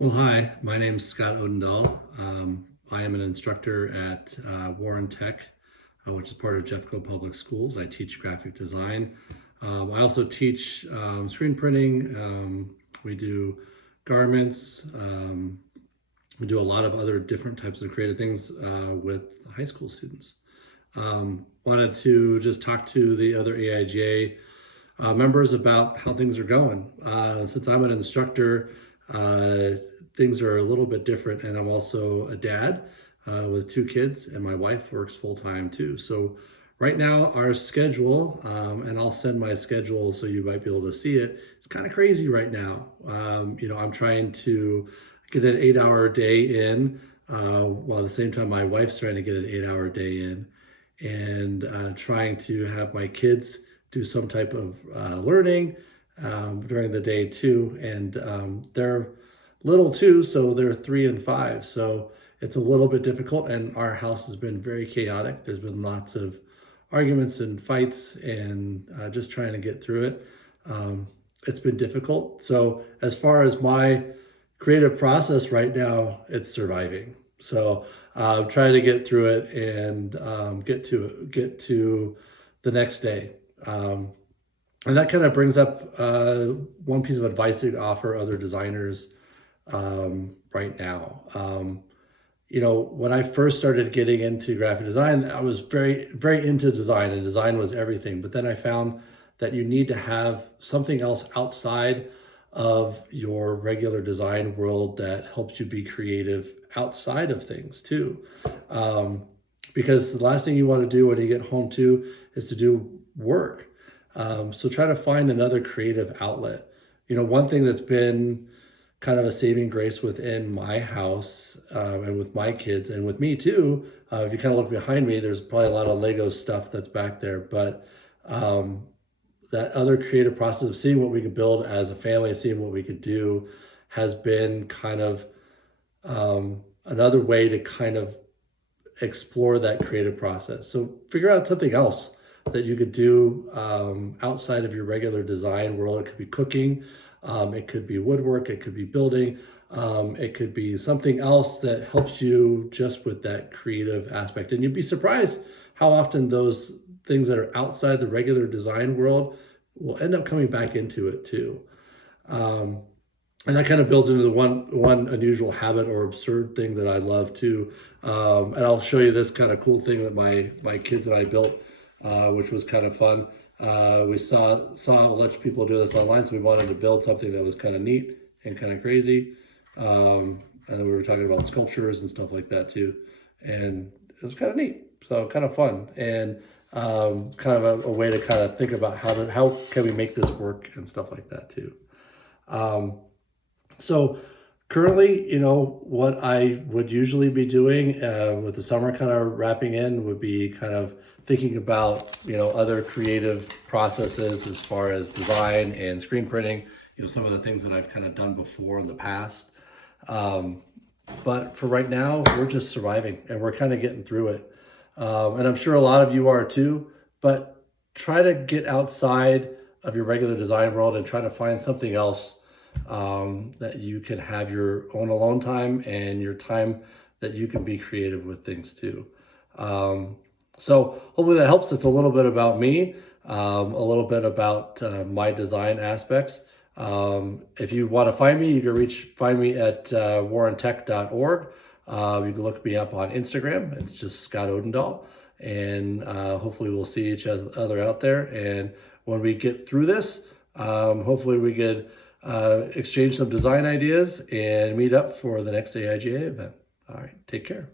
Well, hi, my name's Scott Odendahl. I am an instructor at Warren Tech, which is part of Jeffco Public Schools. I teach graphic design. I also teach screen printing. We do garments. We do a lot of other different types of creative things with high school students. Wanted to just talk to the other AIGA members about how things are going. Since I'm an instructor, uh, things are a little bit different, and I'm also a dad with two kids, and my wife works full time too. So right now, our schedule, and I'll send my schedule so you might be able to see it. It's kind of crazy right now. I'm trying to get an 8 hour day in, while at the same time my wife's trying to get an 8 hour day in, and trying to have my kids do some type of learning during the day too. And they're little too, so they're 3 and 5. So it's a little bit difficult, and our house has been very chaotic. There's been lots of arguments and fights, and just trying to get through it. It's been difficult. So as far as my creative process right now, it's surviving. So I'm trying to get through it and get to the next day. And that kind of brings up one piece of advice to offer other designers right now. When I first started getting into graphic design, I was very, very into design, and design was everything. But then I found that you need to have something else outside of your regular design world that helps you be creative outside of things too. Because the last thing you want to do when you get home too is to do work. So try to find another creative outlet. One thing that's been kind of a saving grace within my house, and with my kids and with me too. If you kind of look behind me, there's probably a lot of Lego stuff that's back there, but that other creative process of seeing what we could build as a family, seeing what we could do, has been kind of another way to kind of explore that creative process. So figure out something else that you could do outside of your regular design world. It could be cooking, it could be woodwork, it could be building, it could be something else that helps you just with that creative aspect. And you'd be surprised how often those things that are outside the regular design world will end up coming back into it too. And that kind of builds into the one unusual habit or absurd thing that I love too. And I'll show you this kind of cool thing that my kids and I built, which was kind of fun. We saw a bunch of people do this online, so we wanted to build something that was kind of neat and kind of crazy. And then we were talking about sculptures and stuff like that too. And it was kind of neat, so kind of fun, and kind of a way to kind of think about how can we make this work and stuff like that too. So currently, what I would usually be doing with the summer kind of wrapping in would be kind of thinking about, other creative processes as far as design and screen printing, some of the things that I've kind of done before in the past. But for right now, we're just surviving, and we're kind of getting through it. And I'm sure a lot of you are too, but try to get outside of your regular design world and try to find something else that you can have your own alone time and your time that you can be creative with things too. So hopefully that helps. It's a little bit about me, a little bit about my design aspects. If you want to find me, you can find me at warrentech.org. You can look me up on Instagram. It's just Scott Odendahl. And hopefully we'll see each other out there. And when we get through this, hopefully we could exchange some design ideas and meet up for the next AIGA event. All right, take care.